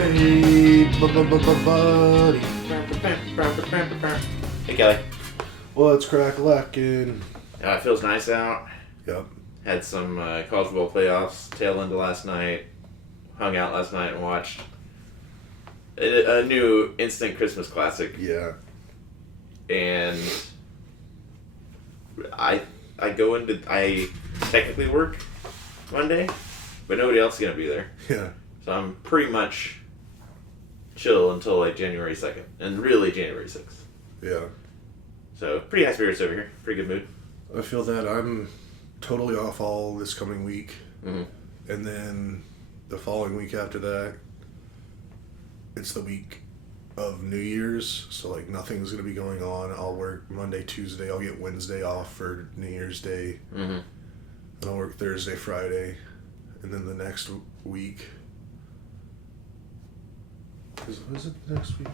Hey, buddy. Hey, Kelly. What's crack-a-lackin'? It feels nice out. Yep. Had some college football playoffs tail end of last night. Hung out last night and watched a new instant Christmas classic. Yeah. And I technically work Monday, but nobody else is gonna be there. Yeah. So I'm pretty much chill until like January 2nd, and really January 6th. Yeah. So pretty high spirits over here. Pretty good mood. I feel that I'm totally off all this coming week. Mm-hmm. And then the following week after that, it's the week of New Year's. So, like, nothing's going to be going on. I'll work Monday, Tuesday. I'll get Wednesday off for New Year's Day. Mm-hmm. And I'll work Thursday, Friday. And then the next week... Was it the next week?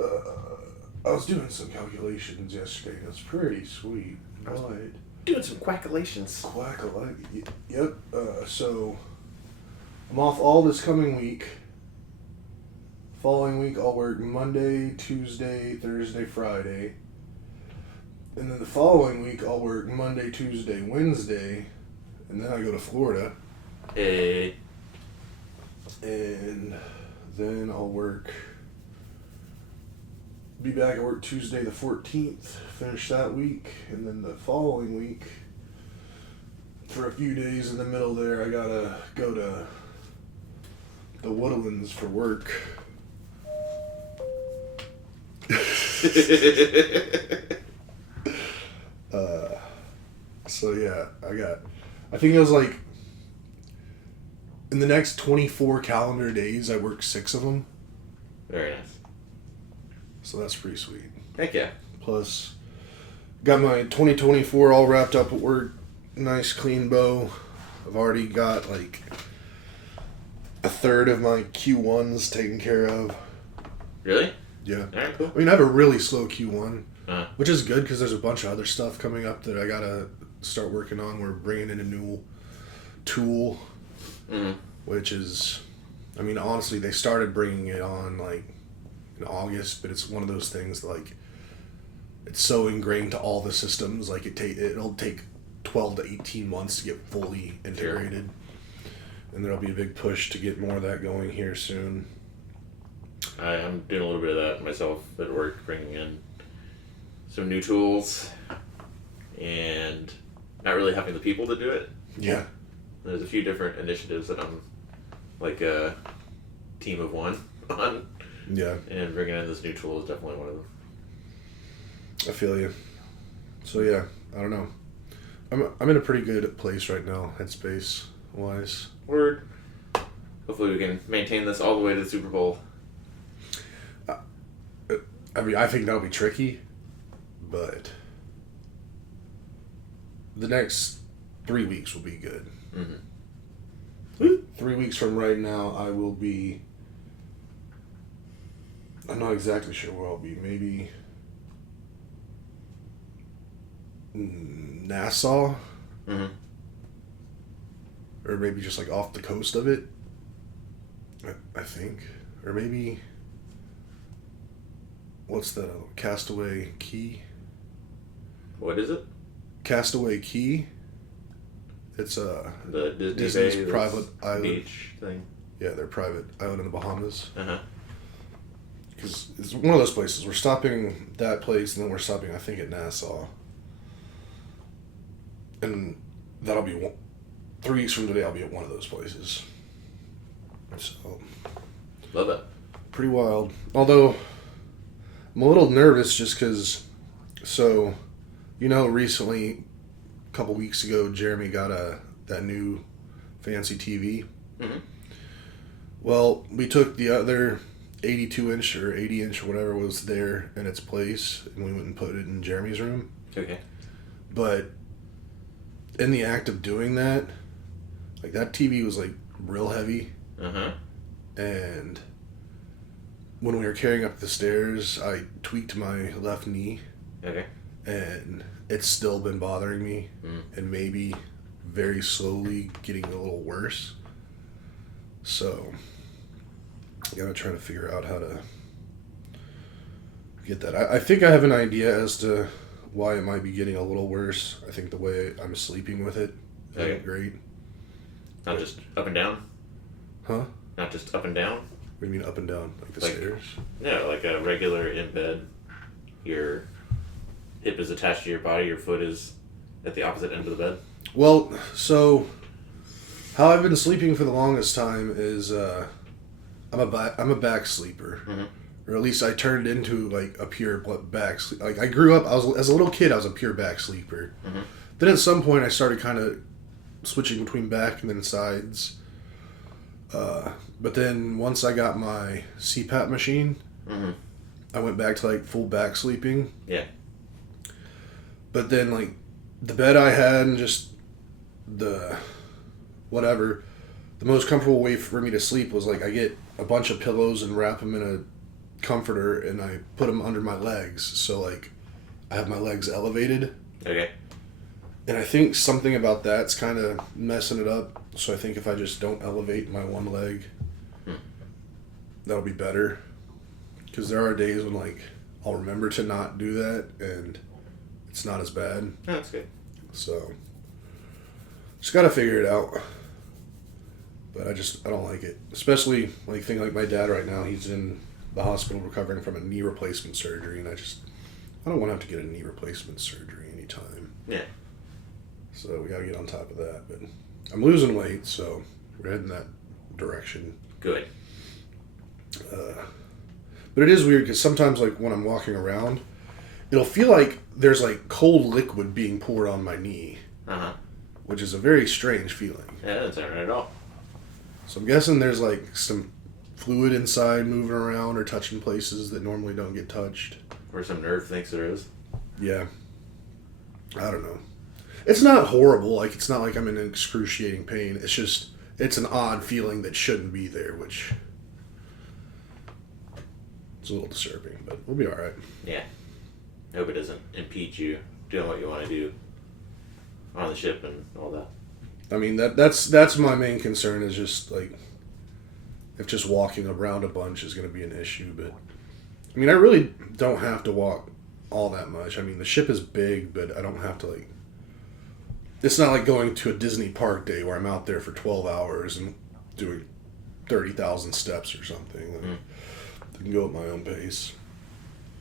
I was doing some calculations yesterday. It's pretty sweet. But Doing some quackalations. Yep. So I'm off all this coming week. Following week, I'll work Monday, Tuesday, Thursday, Friday. And then the following week, I'll work Monday, Tuesday, Wednesday. And then I go to Florida. Hey. And then I'll be back at work Tuesday the 14th, finish that week, and then the following week, for a few days in the middle there, I gotta go to the Woodlands for work. So yeah, I think it was like, in the next 24 calendar days, I work 6 of them. Very nice. So that's pretty sweet. Heck yeah. Plus, got my 2024 all wrapped up at work. Nice clean bow. I've already got like a third of my Q1s taken care of. Really? Yeah. Alright, cool. I mean, I have a really slow Q1, which is good because there's a bunch of other stuff coming up that I gotta start working on. We're bringing in a new tool, which is, I mean, honestly, they started bringing it on like in August, but it's one of those things that, like, it's so ingrained to all the systems, like it'll take 12 to 18 months to get fully integrated. Sure. And there'll be a big push to get more of that going here soon. I'm doing a little bit of that myself at work, bringing in some new tools and not really having the people to do it. Yeah. There's a few different initiatives that I'm like a team of one on. Yeah. And bringing in this new tool is definitely one of them. I feel you. So yeah, I don't know. I'm in a pretty good place right now, headspace wise. Word. Hopefully we can maintain this all the way to the Super Bowl. I mean, I think that'll be tricky, but the next 3 weeks will be good. Mm-hmm. 3 weeks from right now, I will be... I'm not exactly sure where I'll be. Maybe Nassau? Mm-hmm. Or maybe just like off the coast of it, I think. Or maybe... What's that? Castaway Key? What is it? Castaway Key. It's the Disney's Bay, private island. Beach thing. Yeah, their private island in the Bahamas. Uh-huh. Because it's one of those places. We're stopping that place, and then we're stopping, I think, at Nassau. And that'll be 3 weeks from today. I'll be at one of those places. So, Love it. pretty wild. Although, I'm a little nervous just because, so, you know, recently, a couple weeks ago, Jeremy got that new fancy TV. Mm-hmm. Well, we took the other 82-inch or 80-inch or whatever was there in its place, and we went and put it in Jeremy's room. Okay. But in the act of doing that, like, that TV was, like, real heavy. Uh-huh. And when we were carrying up the stairs, I tweaked my left knee. Okay. And it's still been bothering me. And maybe very slowly getting a little worse. So, Gotta try to figure out how to get that. I think I have an idea as to why it might be getting a little worse. I think the way I'm sleeping with it isn't great. Not just up and down? Huh? Not just up and down? What do you mean up and down? Like the stairs? Yeah, like a regular in bed. Your hip is attached to your body, your foot is at the opposite end of the bed. Well, so how I've been sleeping for the longest time is I'm a back sleeper. Mm-hmm. Or at least I turned into like a pure back sleep. Like I grew up, as a little kid, I was a pure back sleeper. Mm-hmm. Then at some point I started kind of switching between back and then sides. But then once I got my CPAP machine, mm-hmm. I went back to like full back sleeping. Yeah. But then like the bed I had and just the whatever, the most comfortable way for me to sleep was like I get a bunch of pillows and wrap them in a comforter and I put them under my legs. So like I have my legs elevated. Okay. And I think something about that's kind of messing it up. So I think if I just don't elevate my one leg, that'll be better. Because there are days when like I'll remember to not do that and it's not as bad. Oh, that's good. So just gotta figure it out. But I don't like it. Especially like thing like my dad right now, he's in the hospital recovering from a knee replacement surgery and I don't want to have to get a knee replacement surgery anytime. Yeah. So we gotta get on top of that. But I'm losing weight, so we're heading that direction. Good. But it is weird because sometimes like when I'm walking around, it'll feel like there's like cold liquid being poured on my knee. Uh-huh. Which is a very strange feeling. Yeah, that doesn't hurt at all. So I'm guessing there's like some fluid inside moving around or touching places that normally don't get touched. Or some nerve thinks there is. Yeah. I don't know. It's not horrible. Like, it's not like I'm in excruciating pain. It's just, it's an odd feeling that shouldn't be there, which is a little disturbing, but we'll be all right. Yeah. I hope it doesn't impede you doing what you want to do on the ship and all that. I mean, that's my main concern is just, like, if just walking around a bunch is going to be an issue, but, I mean, I really don't have to walk all that much. I mean, the ship is big, but I don't have to, like, it's not like going to a Disney park day where I'm out there for 12 hours and doing 30,000 steps or something. Like, I can go at my own pace.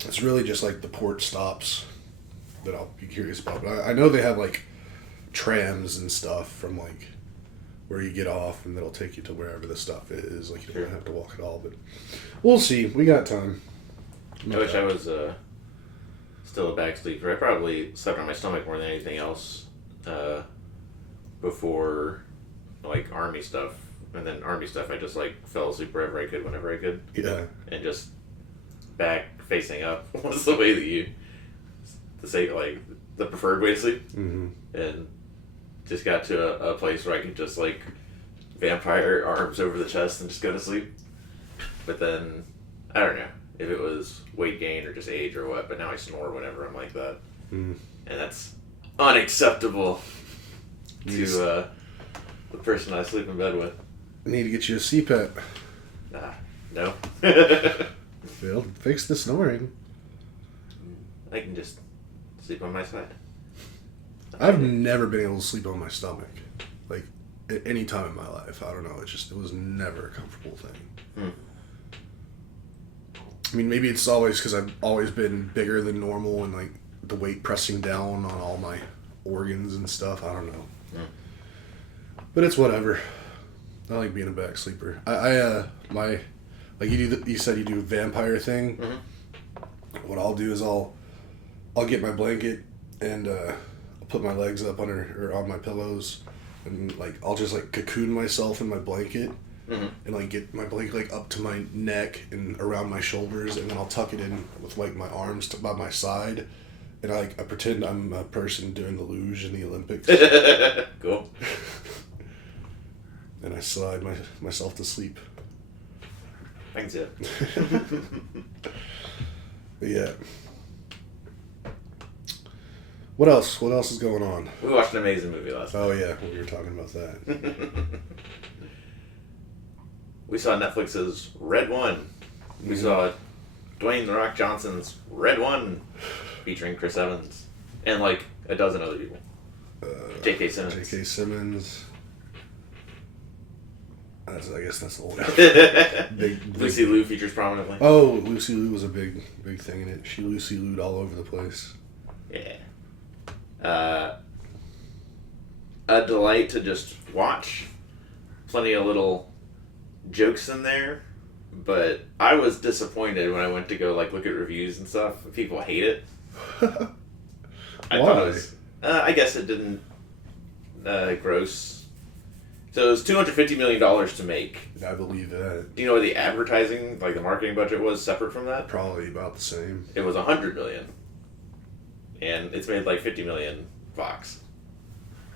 It's really just like the port stops that I'll be curious about. But I know they have like trams and stuff from like where you get off and that'll take you to wherever the stuff is. Like you don't have to walk at all, but we'll see. We got time. I wish I was still a back sleeper. I probably slept on my stomach more than anything else before like Army stuff. And then Army stuff, I just like fell asleep wherever I could, whenever I could. Yeah. And just back facing up was the way that to say like the preferred way to sleep. Mm-hmm. And just got to a place where I could just like vampire arms over the chest and just go to sleep. But then I don't know if it was weight gain or just age or what. But now I snore whenever I'm like that, and that's unacceptable to the person I sleep in bed with. I need to get you a CPAP. No. Phil, fix the snoring. I can just sleep on my side. I've never been able to sleep on my stomach, like at any time in my life. I don't know. It was never a comfortable thing. I mean, maybe it's always because I've always been bigger than normal and like the weight pressing down on all my organs and stuff. I don't know. But it's whatever. I like being a back sleeper. Like you said you do a vampire thing. Mm-hmm. What I'll do is I'll get my blanket and I'll put my legs up under or on my pillows and like I'll just like cocoon myself in my blanket. Mm-hmm. And like get my blanket like up to my neck and around my shoulders, and then I'll tuck it in with like my arms by my side, and I pretend I'm a person doing the luge in the Olympics. Cool. And I slide myself to sleep. I can see it. But yeah. What else? What else is going on? We watched an amazing movie last night. Oh yeah, we were talking about that. We saw Netflix's Red One. We saw Dwayne "The Rock" Johnson's Red One, featuring Chris Evans and like a dozen other people. J.K. Simmons. J.K. Simmons. I guess that's the whole big. Lucy Liu features prominently. Oh, Lucy Liu was a big thing in it. She Lucy Liu'd all over the place. Yeah. A delight to just watch. Plenty of little jokes in there, but I was disappointed when I went to go like look at reviews and stuff. People hate it. I thought it was. I guess it didn't gross. So it was $250 million to make. I believe that. Do you know what the advertising, like the marketing budget was separate from that? Probably about the same. It was $100 million, and it's made like $50 million box.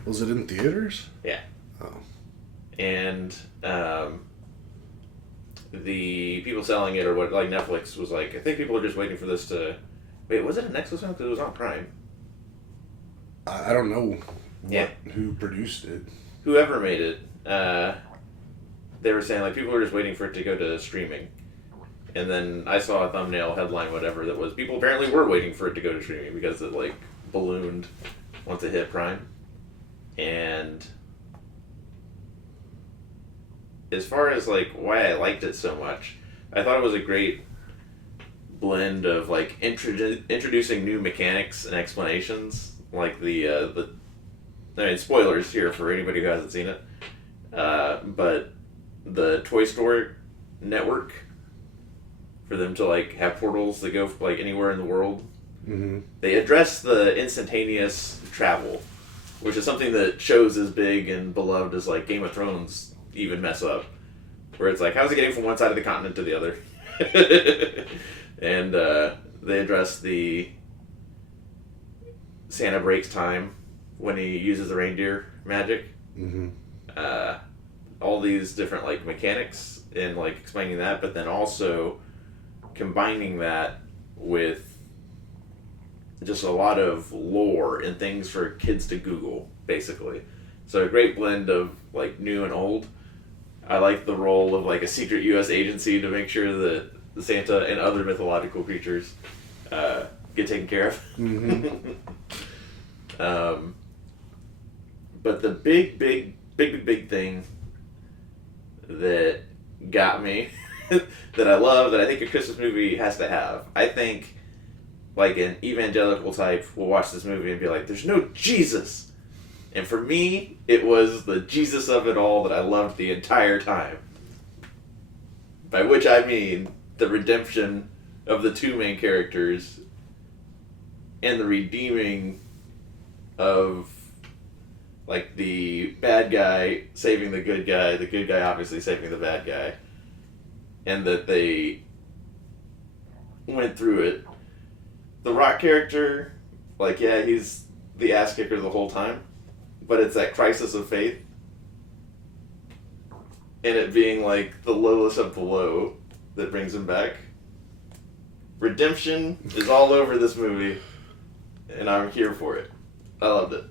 Was it in theaters? Yeah. Oh. And the people selling it, or what, like Netflix was like, I think people are just waiting for this to. Wait, was it a Netflix one? Because it was on Prime. I don't know. Who produced it? Whoever made it, they were saying like people were just waiting for it to go to streaming, and then I saw a thumbnail headline, whatever that was. People apparently were waiting for it to go to streaming because it like ballooned once it hit Prime, and as far as like why I liked it so much, I thought it was a great blend of like introducing new mechanics and explanations, like the I mean, spoilers here for anybody who hasn't seen it, but the Toy Story network, for them to like have portals that go like anywhere in the world. Mm-hmm. They address the instantaneous travel, which is something that shows as big and beloved as like Game of Thrones even mess up, where it's like, how's it getting from one side of the continent to the other? And they address the Santa breaks time when he uses the reindeer magic. Mm-hmm. All these different like mechanics and like explaining that, but then also combining that with just a lot of lore and things for kids to Google, basically. So a great blend of like new and old. I like the role of like a secret U.S. agency to make sure that Santa and other mythological creatures get taken care of. Mm-hmm. But the big thing that got me, that I love, that I think a Christmas movie has to have, I think like an evangelical type will watch this movie and be like, there's no Jesus. And for me, it was the Jesus of it all that I loved the entire time. By which I mean the redemption of the two main characters and the redeeming of like the bad guy saving the good guy obviously saving the bad guy, and that they went through it. The Rock character, like, yeah, he's the ass kicker the whole time, but it's that crisis of faith and it being like the lowest of the low that brings him back. Redemption is all over this movie, and I'm here for it. I loved it.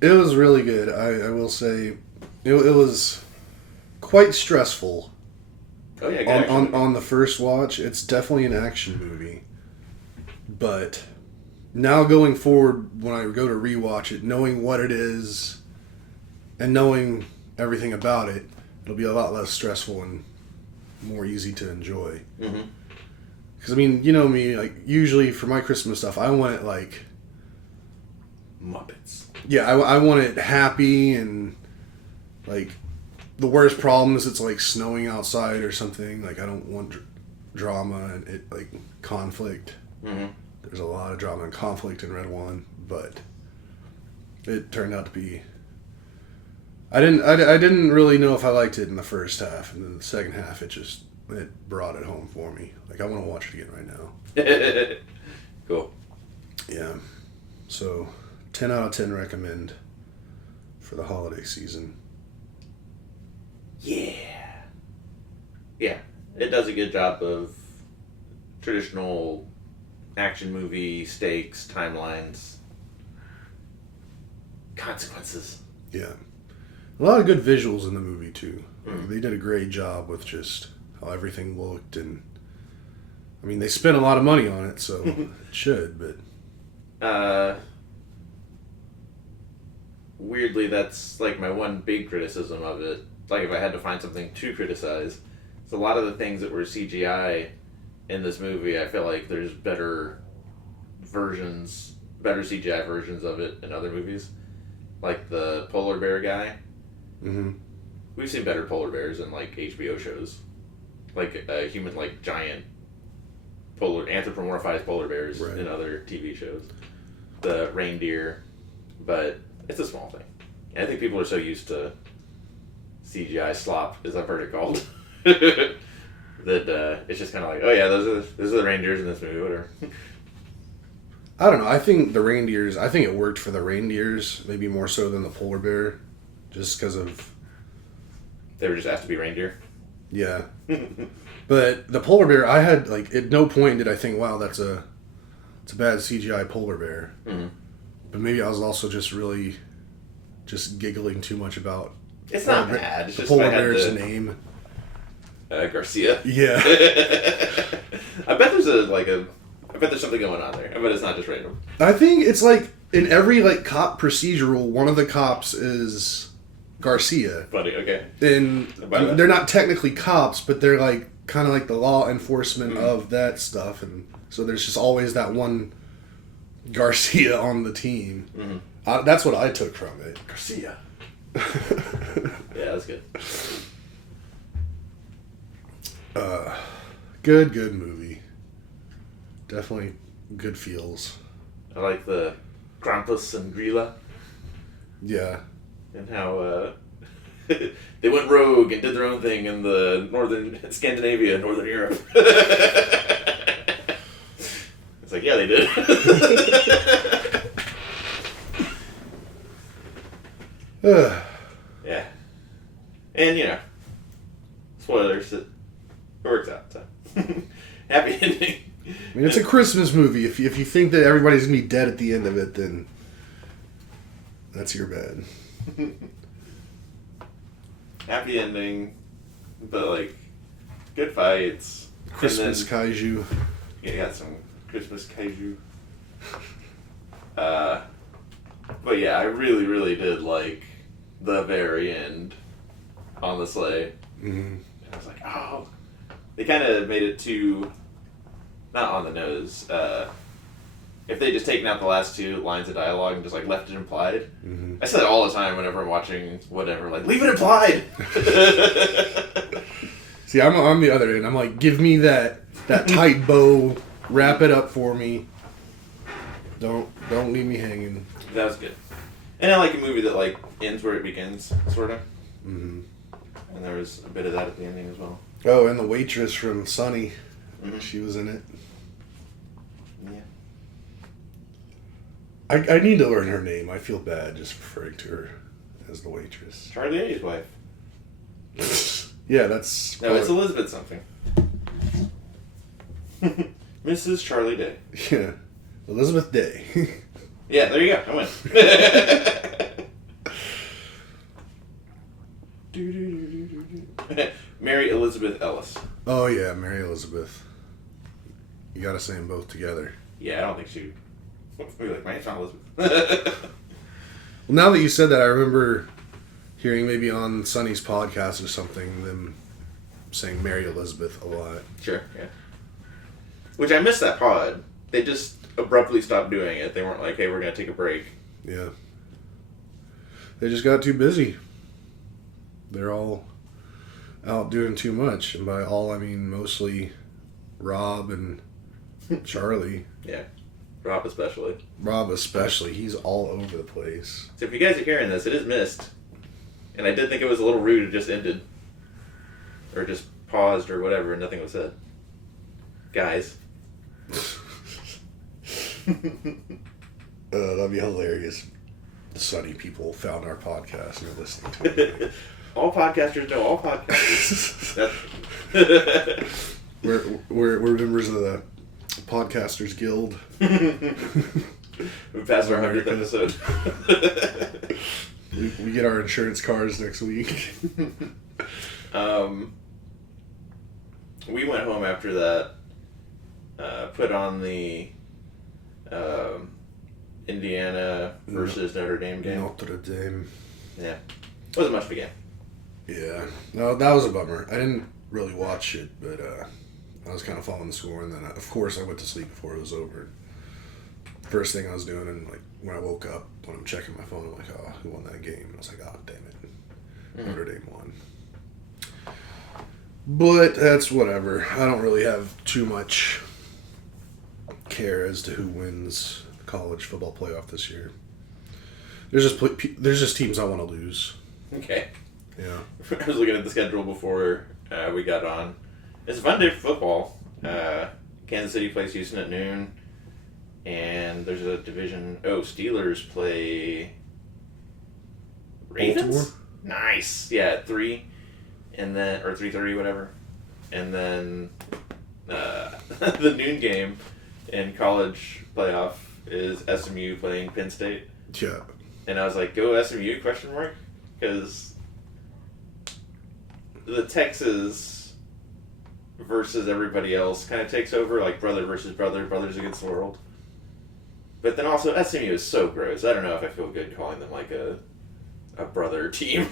It was really good. I will say, it was quite stressful. Oh yeah, on the first watch. It's definitely an action movie, but now going forward, when I go to rewatch it, knowing what it is and knowing everything about it, it'll be a lot less stressful and more easy to enjoy. Mm-hmm. Because I mean, you know me, like usually for my Christmas stuff, I want it like Muppets. Yeah, I want it happy, and like the worst problem is it's like snowing outside or something. Like I don't want drama and it like conflict. Mm-hmm. There's a lot of drama and conflict in Red One, but it turned out to be. I didn't really know if I liked it in the first half, and then the second half it brought it home for me. Like I want to watch it again right now. Cool. Yeah, so 10 out of 10 recommend for the holiday season. Yeah, it does a good job of traditional action movie stakes, timelines, consequences. Yeah. A lot of good visuals in the movie, too. They did a great job with just how everything looked. And I mean, they spent a lot of money on it, so it should, but... Weirdly, that's like my one big criticism of it. Like, if I had to find something to criticize, it's a lot of the things that were CGI in this movie. I feel like there's better CGI versions of it in other movies. Like the polar bear guy. Mm-hmm. We've seen better polar bears in, like, HBO shows. Like, human, like, giant anthropomorphized polar bears in other TV shows. The reindeer, but it's a small thing. And I think people are so used to CGI slop, as I've heard it called, that it's just kind of like, oh yeah, those are the reindeers in this movie, whatever. I don't know. I think it worked for the reindeers, maybe more so than the polar bear, just because of... They were just asked to be reindeer? Yeah. But the polar bear, I had, like, at no point did I think, wow, it's a bad CGI polar bear. Mm-hmm. But maybe I was also just really giggling too much about... It's not bad. It's the just polar bear's name. Garcia? Yeah. I bet there's something going on there. I bet it's not just random. I think it's like, in every, like, cop procedural, one of the cops is Garcia. Funny, okay. And they're not technically cops, but they're, like, kind of like the law enforcement of that stuff. And so there's just always that one Garcia on the team. Mm-hmm. That's what I took from it. Garcia. Yeah, that's good. Good movie. Definitely good feels. I like the Krampus and Grilla. Yeah. And how they went rogue and did their own thing in the northern Scandinavia, northern Europe. It's like, yeah, they did. Yeah. And, spoilers, it works out, so. Happy ending. I mean, it's a Christmas movie. If you think that everybody's going to be dead at the end of it, then that's your bad. Happy ending, but, like, good fights. Christmas kaiju. Yeah, you got some Christmas kaiju. But yeah, I really, really did like the very end on the sleigh. Mm-hmm. I was like, oh. They kind of made it too, not on the nose. If they just taken out the last two lines of dialogue and just, like, left it implied. Mm-hmm. I say that all the time whenever I'm watching whatever, like, leave it implied! See, I'm the other end. I'm like, give me that tight bow, wrap it up for me. Don't leave me hanging. That was good. And I like a movie that, like, ends where it begins, sort of. Mm-hmm. And there was a bit of that at the ending as well. Oh, and the waitress from Sunny. Mm-hmm. She was in it. Yeah. I need to learn her name. I feel bad just referring to her as the waitress. Charlie Day's wife. Yeah, that's... No, it's Elizabeth something. Mrs. Charlie Day. Yeah. Elizabeth Day. Yeah, there you go. I win. Mary Elizabeth Ellis. Oh, yeah, Mary Elizabeth. You gotta say them both together. Yeah, I don't think she... Maybe like, my name's not Elizabeth. Well, now that you said that, I remember hearing maybe on Sonny's podcast or something, them saying Mary Elizabeth a lot. Sure, yeah. Which I missed that pod. They just abruptly stopped doing it. They weren't like, hey, we're going to take a break. Yeah. They just got too busy. They're all out doing too much. And by all, I mean mostly Rob and Charlie. Yeah. Rob especially. He's all over the place. So if you guys are hearing this, it is missed. And I did think it was a little rude it just ended. Or just paused or whatever and nothing was said. Guys. That'd be hilarious. The Sunny people found our podcast and are listening to it. All podcasters know all podcasters. we're members of the Podcasters Guild. We passed our 100th episode. We get our insurance cars next week. We went home after that, put on the Indiana versus Notre Dame game. Notre Dame. Yeah. Wasn't much of a game. Yeah. No, that was a bummer. I didn't really watch it, but I was kind of following the score, and then, of course, I went to sleep before it was over. First thing I was doing, and like when I woke up, when I'm checking my phone, I'm like, oh, who won that game? And I was like, oh, damn it. Notre Dame won. But that's whatever. I don't really have too much care as to who wins the college football playoff this year. There's just teams I want to lose. Okay. Yeah. I was looking at the schedule before we got on. It's a fun day for football. Kansas City plays Houston at noon. And there's a division. Oh, Steelers play Ravens? Baltimore? Nice. Yeah, at 3. And then, or 3:30, whatever. And then the noon game in college playoff is SMU playing Penn State. Yeah. And I was like, go SMU, question mark? Because the Texas versus everybody else kind of takes over, like brother versus brother, brothers against the world. But then also SMU is so gross. I don't know if I feel good calling them like a brother team.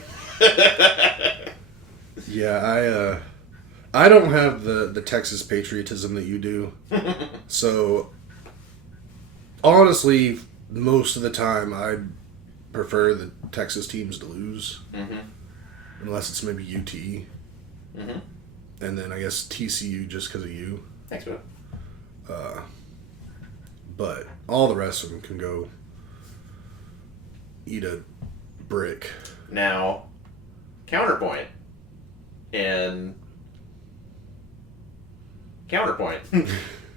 Yeah, I don't have the Texas patriotism that you do. So honestly, most of the time I prefer the Texas teams to lose. Mm-hmm. Unless it's maybe UT. Mm-hmm. And then I guess TCU just because of you. Thanks, bro. But all the rest of them can go eat a brick. Now, counterpoint.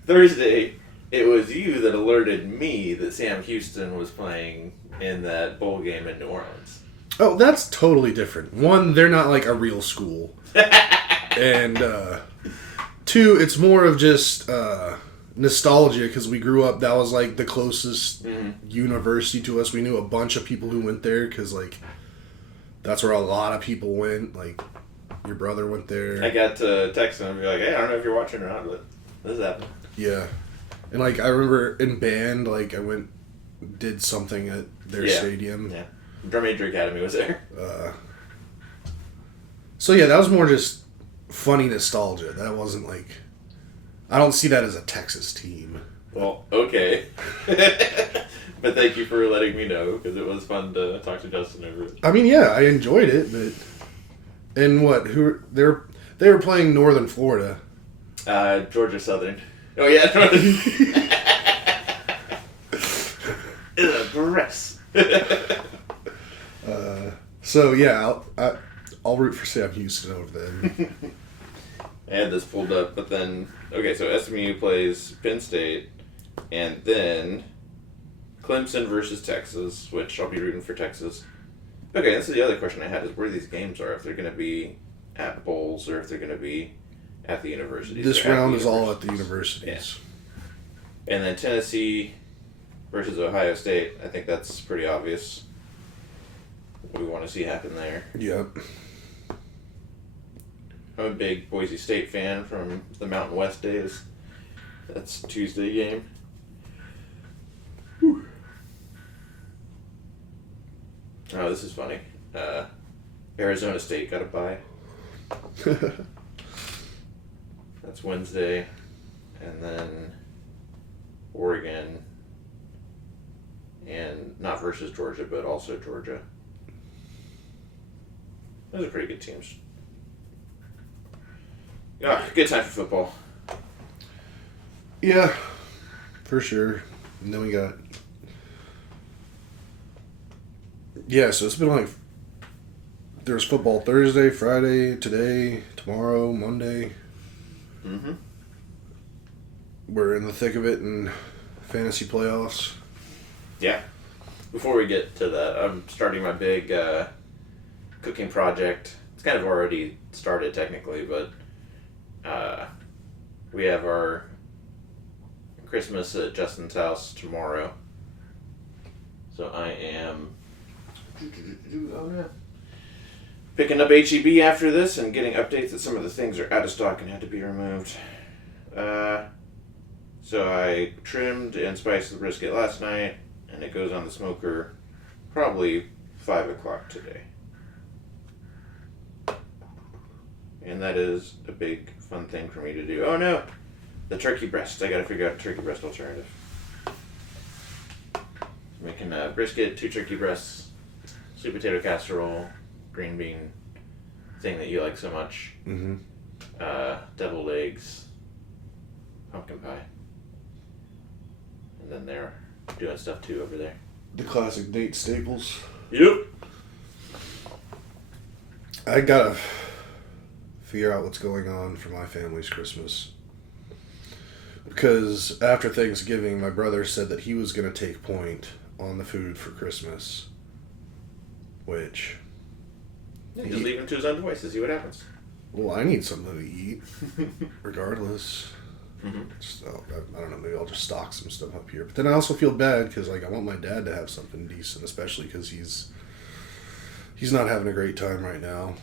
Thursday, it was you that alerted me that Sam Houston was playing in that bowl game in New Orleans. Oh, that's totally different. One, they're not like a real school. And two, it's more of just nostalgia because we grew up, that was like the closest university to us. We knew a bunch of people who went there because like that's where a lot of people went. Like your brother went there. I got to text him and be like, hey, I don't know if you're watching or not, but this is happening. Yeah. And like I remember in band, like I did something at their stadium. Yeah. Drum Major Academy was there. So yeah, that was more just funny nostalgia. That wasn't like, I don't see that as a Texas team. Well, okay. But thank you for letting me know, because it was fun to talk to Justin over it. I mean, yeah, I enjoyed it, but... And what? They were playing Northern Florida. Georgia Southern. Oh, yeah. Northern. It's a dress. So, yeah, I'll root for Sam Houston over them. I had this pulled up, but then... Okay, so SMU plays Penn State, and then Clemson versus Texas, which I'll be rooting for Texas. Okay, this is the other question I had, is where these games are, if they're going to be at bowls or if they're going to be at the universities. This round is all at the universities. Yeah. And then Tennessee versus Ohio State, I think that's pretty obvious what we want to see happen there. Yep. I'm a big Boise State fan from the Mountain West days. That's a Tuesday game. Whew. Oh, this is funny. Arizona State got a bye. That's Wednesday. And then Oregon. And not versus Georgia, but also Georgia. Those are pretty good teams. Yeah, good time for football. Yeah, for sure. And then we got... Yeah, so it's been like... There's football Thursday, Friday, today, tomorrow, Monday. Mm-hmm. We're in the thick of it in fantasy playoffs. Yeah. Before we get to that, I'm starting my big cooking project. It's kind of already started technically, but we have our Christmas at Justin's house tomorrow. So I am Oh no. Picking up HEB after this and getting updates that some of the things are out of stock and had to be removed. So I trimmed and spiced the brisket last night, and it goes on the smoker probably 5 o'clock today. And that is a big fun thing for me to do. Oh no! The turkey breast. I gotta figure out a turkey breast alternative. Making a brisket, 2 turkey breasts, sweet potato casserole, green bean thing that you like so much. Mm-hmm. Deviled eggs, pumpkin pie. And then they're doing stuff too over there. The classic date staples. Yep. I gotta figure out what's going on for my family's Christmas. Because after Thanksgiving, my brother said that he was going to take point on the food for Christmas. Which... Yeah, just leave him to his own devices, see what happens. Well, I need something to eat, regardless. Mm-hmm. So, I don't know, maybe I'll just stock some stuff up here. But then I also feel bad because, like, I want my dad to have something decent, especially because he's not having a great time right now.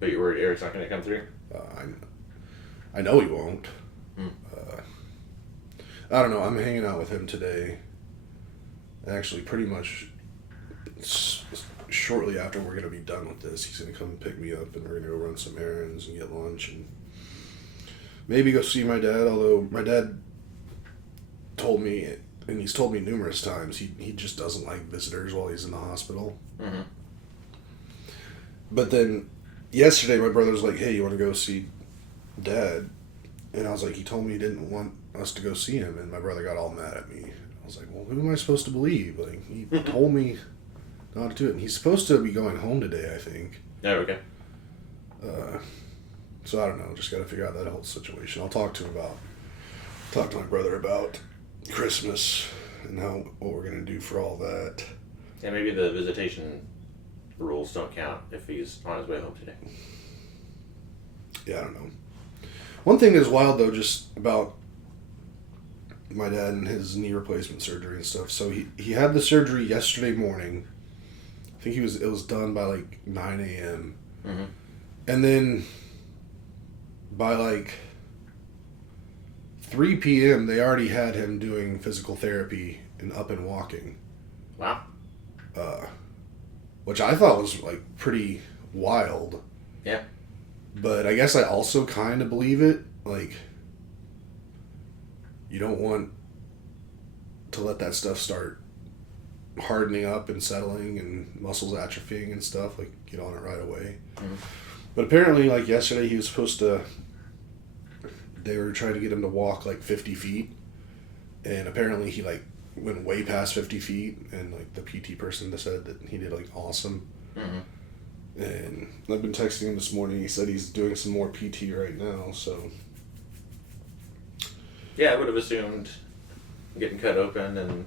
But you're worried Eric's not going to come through? I know he won't. Mm. I don't know. I'm hanging out with him today. Actually, pretty much shortly after we're going to be done with this, he's going to come pick me up and we're going to go run some errands and get lunch and maybe go see my dad. Although my dad told me, and he's told me numerous times, he just doesn't like visitors while he's in the hospital. Mm-hmm. But then yesterday my brother was like, hey, you want to go see Dad? And I was like, he told me he didn't want us to go see him, and my brother got all mad at me. I was like, well, who am I supposed to believe? Like, he told me not to do it, and he's supposed to be going home today, I think. Oh, okay. So I don't know, just got to figure out that whole situation. I'll talk to my brother about Christmas and what we're going to do for all that. Yeah, maybe the visitation rules don't count if he's on his way home today. Yeah, I don't know. One thing is wild, though, just about my dad and his knee replacement surgery and stuff. So he had the surgery yesterday morning. I think it was done by like 9 a.m. Mm-hmm. And then by like 3 p.m. they already had him doing physical therapy and up and walking. Wow. Which I thought was like pretty wild. Yeah. But I guess I also kind of believe it. Like, you don't want to let that stuff start hardening up and settling and muscles atrophying and stuff. Like, get on it right away. Mm-hmm. But apparently, like, yesterday he was supposed to... They were trying to get him to walk, like, 50 feet. And apparently he, like, went way past 50 feet. And, like, the PT person said that he did, like, awesome. Mm-hmm. And I've been texting him this morning. He said he's doing some more PT right now, so... Yeah, I would have assumed getting cut open and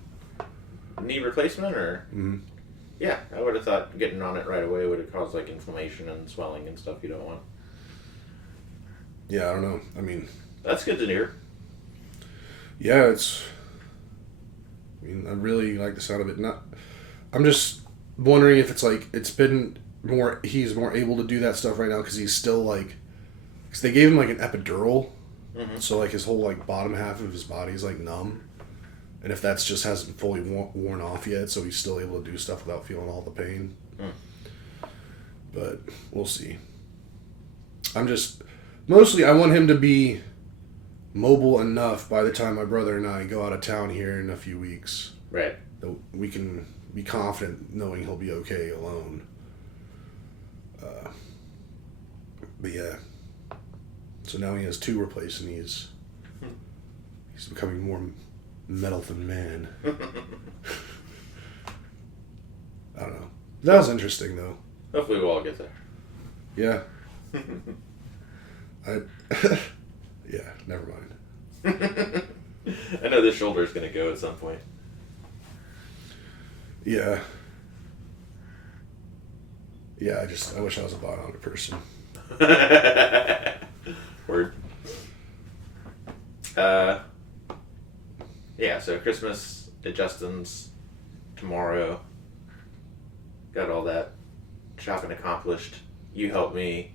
knee replacement, or... Mm-hmm. Yeah, I would have thought getting on it right away would have caused, like, inflammation and swelling and stuff you don't want. Yeah, I don't know. I mean... That's good to hear. Yeah, it's... I mean, I really like the sound of it. I'm just wondering if it's, like, it's been more... He's more able to do that stuff right now because he's still, like... Because they gave him, like, an epidural. Mm-hmm. So, like, his whole, like, bottom half of his body is, like, numb. And if that's just hasn't fully worn off yet, so he's still able to do stuff without feeling all the pain. Mm. But we'll see. I'm just... Mostly, I want him to be mobile enough by the time my brother and I go out of town here in a few weeks. Right. That we can be confident knowing he'll be okay alone. But yeah. So now he has 2 replaced knees. He's becoming more metal than man. I don't know. That was interesting, though. Hopefully we'll all get there. Yeah. Yeah, never mind. I know this shoulder's going to go at some point. Yeah. Yeah, I wish I was a bionic person. Word. Yeah, so Christmas at Justin's tomorrow. got all that shopping accomplished. You helped me.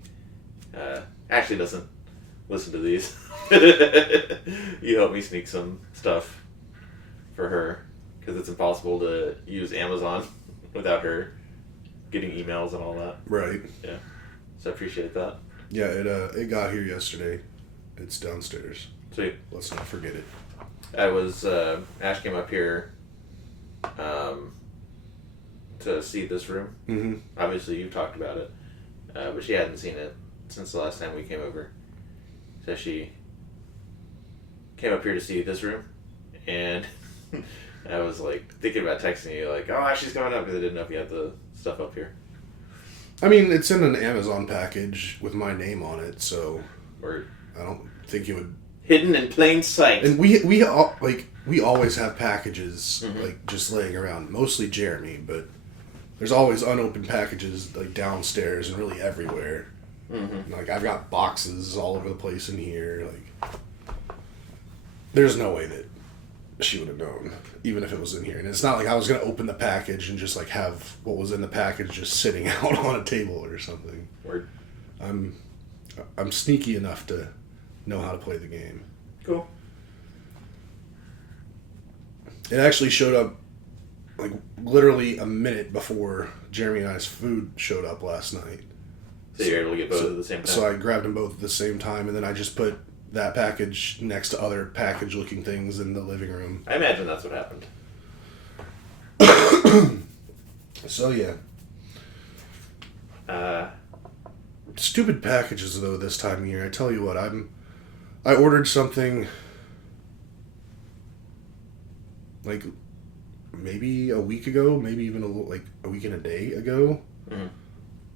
Ashley doesn't listen to these. You helped me sneak some stuff for her because it's impossible to use Amazon without her getting emails and all that. Right. Yeah. So I appreciate that. Yeah, it got here yesterday. It's downstairs. Sweet. Let's not forget it. I was Ash came up here to see this room. Mm-hmm. Obviously, you talked about it, but she hadn't seen it since the last time we came over. So she came up here to see this room, and I was like thinking about texting you, like, "Oh, she's coming up," because I didn't know if you had the stuff up here. I mean, it's in an Amazon package with my name on it, so Or I don't think it would. hidden in plain sight. And we always have packages Mm-hmm. like just laying around. Mostly Jeremy, but there's always unopened packages like downstairs and really everywhere. Mm-hmm. Like I've got boxes all over the place in here. Like there's no way that she would have known, even if it was in here. And it's not like I was gonna open the package and just like have what was in the package just sitting out on a table or something. Word. I'm sneaky enough to know how to play the game. Cool. It actually showed up like literally a minute before Jeremy and I's food showed up last night. So you're able to get both at the same time. So I grabbed them both at the same time, and then I just put that package next to other package-looking things in the living room. I imagine that's what happened. So yeah. Stupid packages though this time of year. I tell you what, I ordered something like maybe a week ago, maybe even a week and a day ago,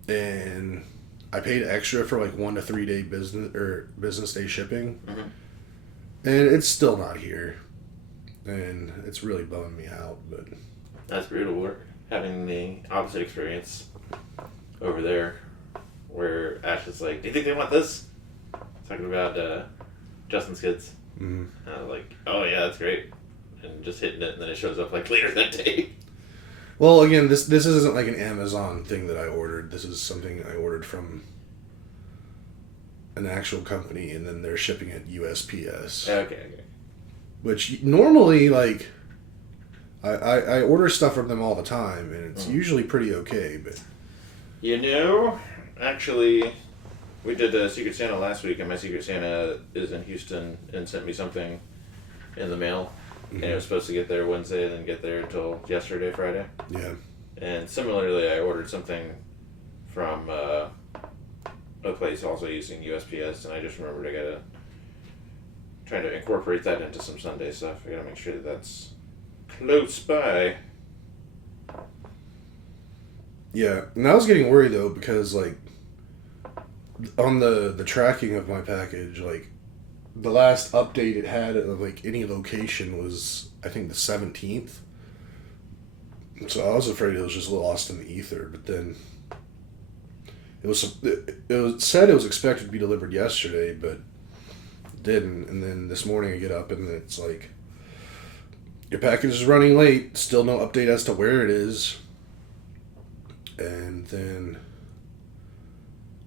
and I paid extra for like 1 to 3 day business day shipping, and it's still not here, and it's really bumming me out. But That's brutal. We're having the opposite experience over there, where Ash is like, "Do you think they want this?" Talking about Justin's kids. mm-hmm. And I was like, "Oh yeah, that's great," and just hitting it, and then it shows up like later that day. Well, again, this isn't like an Amazon thing that I ordered. This is something I ordered from an actual company, and then they're shipping it USPS. Okay. Which normally, like, I order stuff from them all the time, and it's usually pretty okay. But You know, actually, we did a Secret Santa last week, and my Secret Santa is in Houston and sent me something in the mail. And it was supposed to get there Wednesday and then get there until yesterday, Friday. yeah, And similarly, I ordered something from a place also using USPS, and I just remembered I gotta try to incorporate that into some Sunday stuff. I gotta make sure that that's close by. yeah. And I was getting worried though because like on the tracking of my package, like the last update it had of like any location was I think the 17th. So I was afraid it was just lost in the ether, but then it said it was expected to be delivered yesterday, but it didn't. And then this morning I get up and it's like, your package is running late. Still no update as to where it is. And then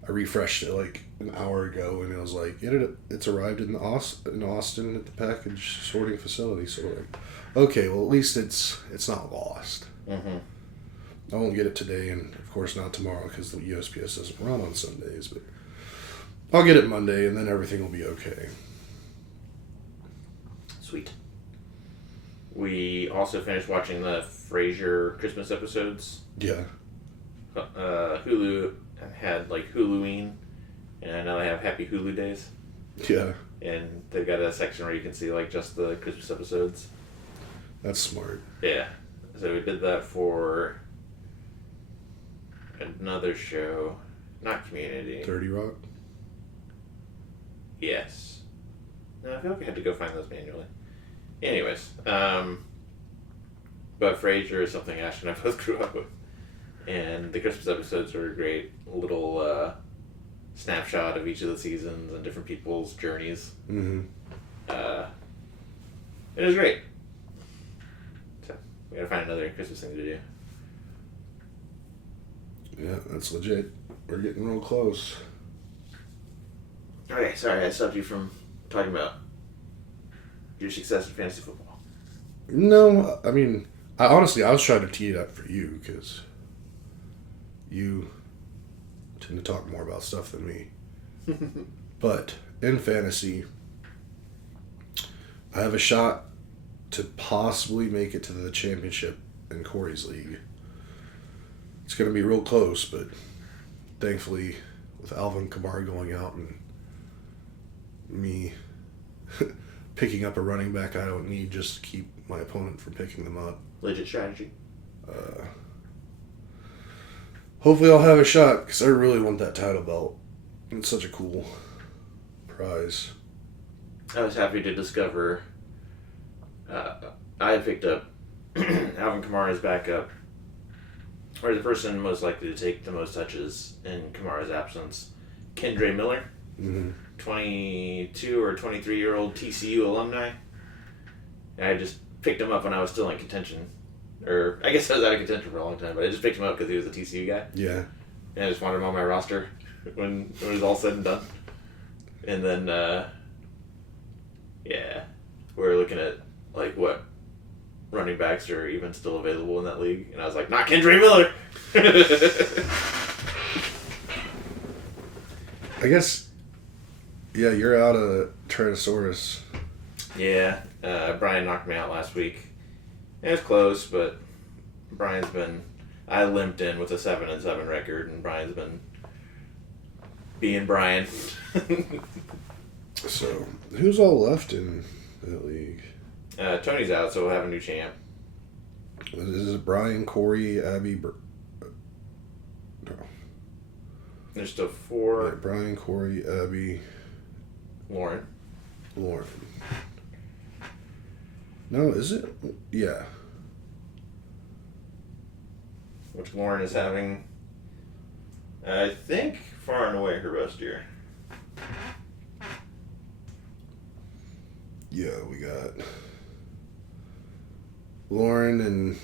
I refreshed it like an hour ago, and it was like it's arrived in Austin at the package sorting facility. So like, okay, well at least it's not lost. Mm-hmm. I won't get it today, and of course not tomorrow because the USPS doesn't run on Sundays. But I'll get it Monday, and then everything will be okay. Sweet. We also finished watching the Frasier Christmas episodes. Yeah. Hulu had like Huluween, and now they have Happy Hulu Days. Yeah. And they've got a section where you can see like just the Christmas episodes. That's smart. Yeah. So we did that for another show, not Community. 30 Rock. Yes. No, I feel like I had to go find those manually. Anyways, but Frasier is something Ash and I both grew up with. And the Christmas episodes are a great little snapshot of each of the seasons and different people's journeys. Mm-hmm. It was great. So, we gotta find another Christmas thing to do. Yeah, that's legit. We're getting real close. Okay, sorry, I stopped you from talking about your success in fantasy football. No, I mean, I was trying to tee it up for you because you tend to talk more about stuff than me. But in fantasy, I have a shot to possibly make it to the championship in Corey's league. It's going to be real close, but thankfully, with Alvin Kamara going out and me picking up a running back I don't need just to keep my opponent from picking them up. Legit strategy. Hopefully I'll have a shot because I really want that title belt. It's such a cool prize. I was happy to discover I had picked up Alvin Kamara's backup, or the person most likely to take the most touches in Kamara's absence, Kendre Miller, 22 or 23-year-old TCU alumni. And I just picked him up when I was still in contention. Or, I guess I was out of contention for a long time, but I just picked him up because he was a TCU guy. Yeah. And I just wanted him on my roster when it was all said and done. And then, we're looking at, like, what running backs are even still available in that league. And I was like, not Kendre Miller! I guess, yeah, you're out of Tyrannosaurus. Yeah, Brian knocked me out last week. It was close, but I limped in with a 7-7 record, and Brian's been being Brian. So, who's all left in that league? Tony's out, so we'll have a new champ. Is it Brian, Corey, Abby? No. There's still 4. Yeah, Brian, Corey, Abby, Lauren. No, is it? Yeah. Which Lauren is having, I think, far and away her best year. Yeah, we got Lauren and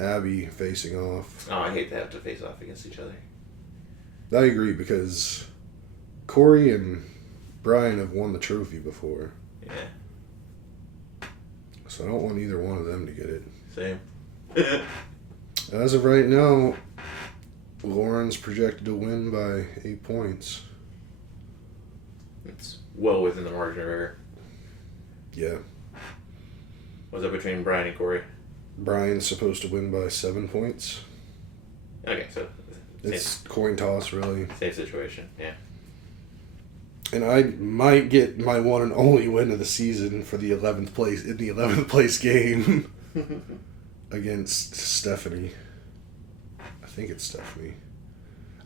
Abby facing off. Oh, I hate to have to face off against each other. I agree because Corey and Brian have won the trophy before. Yeah. So I don't want either one of them to get it. Same. As of right now, Lauren's projected to win by 8 points. It's well within the margin of error. Yeah. Was it between Brian and Corey? Brian's supposed to win by 7 points. Okay, so It's coin toss, really. same situation, yeah. And I might get my one and only win of the season for the 11th place game against Stephanie. I think it's Stephanie.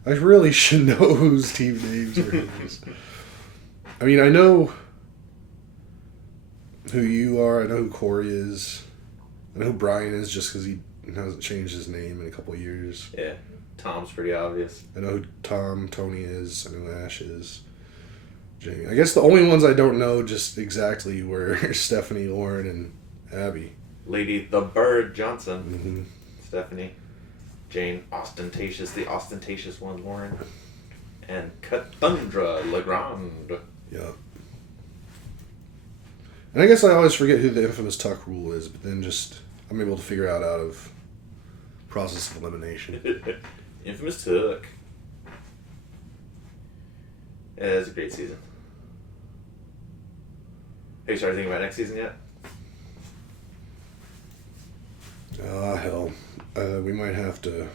I really should know whose team names are his. I mean, I know who you are. I know who Corey is. I know who Brian is just because he hasn't changed his name in a couple of years. Yeah, Tom's pretty obvious. I know who Tony is. I know who Ash is. Jamie. I guess the only ones I don't know just exactly were Stephanie, Lauren, and Abby. Lady the Bird Johnson. Mm-hmm. Stephanie. Jane the ostentatious one, Lauren. And Cassandra Legrand. Yeah. And I guess I always forget who the infamous Tuck rule is, but then I'm able to figure out of process of elimination. Infamous Tuck. Yeah, it's a great season. Have you started thinking about next season yet? Hell. We might have to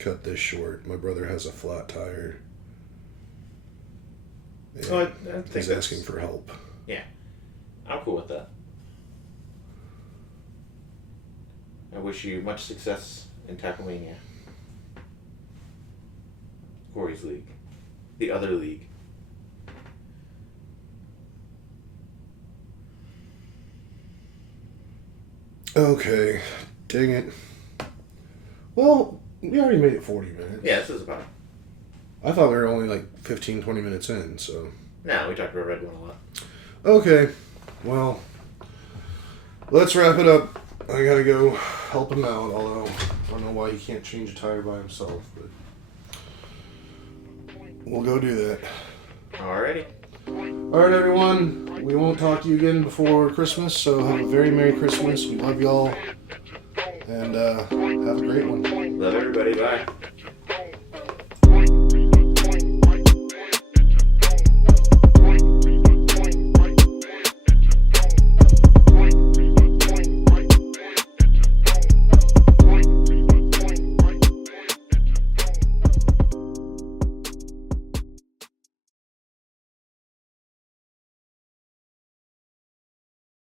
cut this short. My brother has a flat tire. Oh, I think he's asking for help. Yeah. I'm cool with that. I wish you much success in Tacklemania. Corey's league. The other league. Okay. Dang it. Well, we already made it 40 minutes. Yeah, this is about it. I thought we were only like 15, 20 minutes in, so. Nah, we talked about Red One a lot. Okay. Well, let's wrap it up. I gotta go help him out, although I don't know why he can't change a tire by himself, but we'll go do that. Alrighty. All right, everyone. We won't talk to you again before Christmas, so have a very Merry Christmas. We love y'all, and have a great one. Love everybody. Bye.